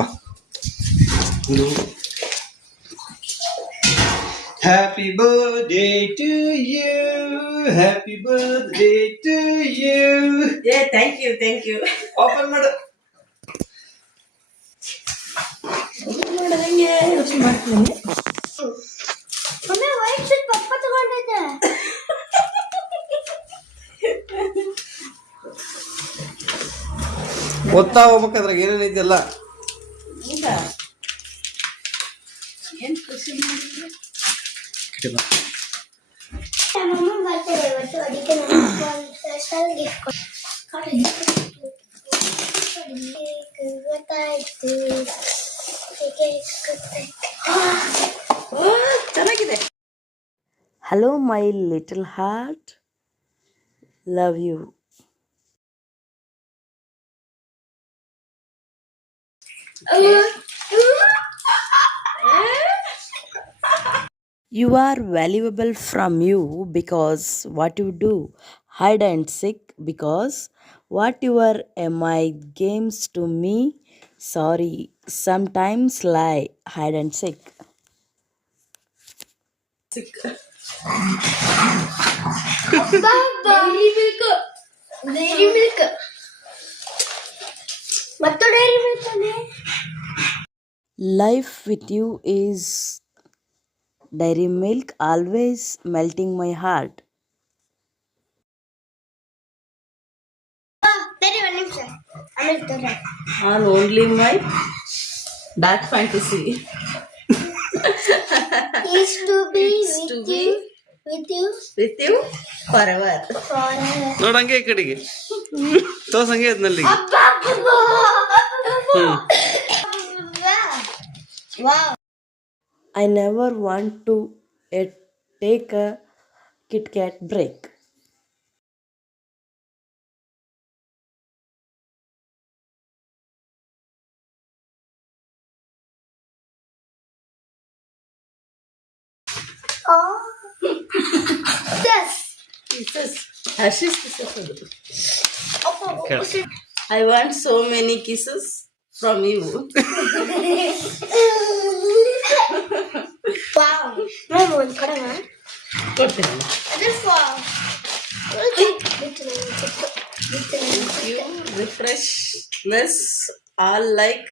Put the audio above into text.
ಬಾ. Happy birthday to you. Happy birthday to you. Yeah, thank you. Open ಮಾಡು. ನೋಡದಂಗೆ ಯೋಚನೆ ಮಾಡ್ತೀನಿ. ಒಮ್ಮೆ ವೈಟ್ ಶರ್ಟ್ ಪಪ್ಪ ತಗೊಂಡಿದ್ದೆ. ಓದ್ತಾ ಹೋಗ್ಬೇಕಾದ್ರಾಗ ಏನೇನೈತೆಲ್ಲ ಈಗ ಏನ್ ಖುಷಿ ಮಾಡಿದ್ರೆ ನಮ್ಮಮ್ಮ ಬರ್ತಾರೆ ಇವತ್ತು, ಅದಕ್ಕೆ ನನಗೆ ಒಂದು ಸ್ಪೆಷಲ್ ಗಿಫ್ಟ್ ಗೊತ್ತಾಯ್ತು. ಚೆನ್ನಾಗಿದೆ. Hello, my little heart. Love you. You are valuable from you because what you do. Hide and seek because what your my games to me. Sorry, sometimes lie. Hide and seek. Dairy milk ಮತ್ತು dairy milk ತಾನೆ. Life with you is dairy milk, always melting my heart. ಸರಿ ಒಂದು ನಿಮಿಷ ಆಮೇಲೆ ತೋರ. All only my dark fantasy. Is to be To with be you, with you with you forever. forever. ನೋಡಂಗೆ ಈ ಕಡೆಗೆ ತೋರ್ಸಂಗೆ ಇದ್ನಲ್ಲಿ. Wow. I never want to take a Kit Kat break. Oh. Yes. Kisses. Ashish kisses. Okay. I want so many kisses from you. Wow. Mom, ಒಂದು ಕೊಡೋಣ. ಕೊಡ್ತೀನಿ. This wow. You refreshness all like